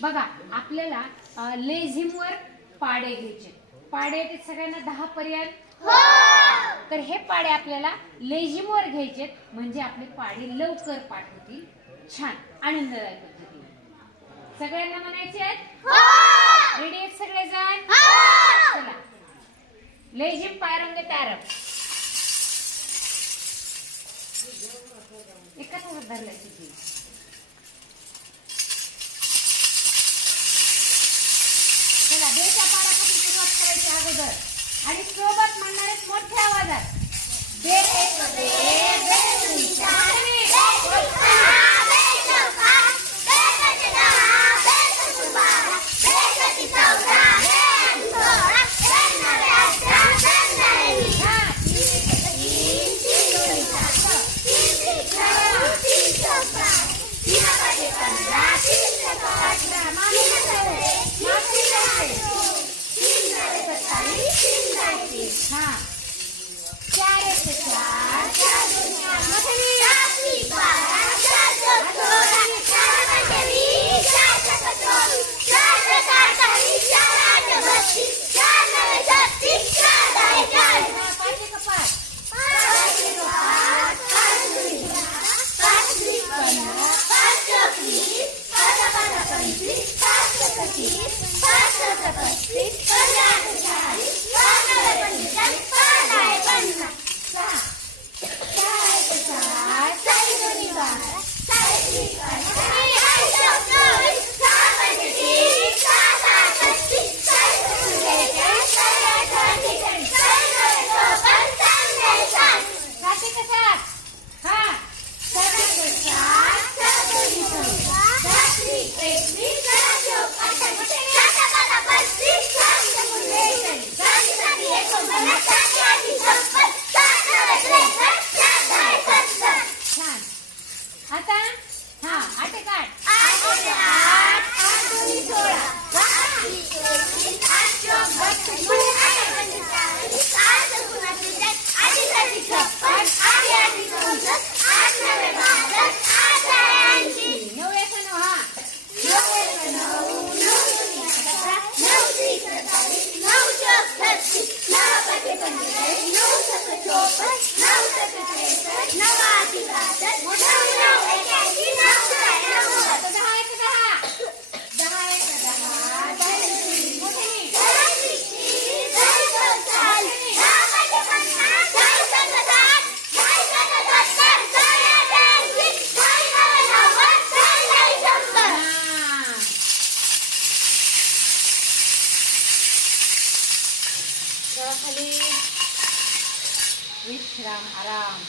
बघा आपल्याला लेझिमवर पाडे घ्यायचे. पाडे ते सगळ्यांना 10 पर्यंत. तर हे पाडे आपल्याला लेझिमवर घ्यायचे म्हणजे आपले पाडे लवकर पाठ होतील, छान आनंददायक पद्धतीने. सगळ्यांना म्हणायचे आहेत? रेडी आहेत सगळेजण? चला लेझिम पायरंगे तारप. एकाच हातात धरलाय तिथे. चला बेच्या पाडापासून सुरुवात करायची अगोदर आणि सोबत म्हणणारे मोठ्या आवाजात. बे खाली विश्राम आराम.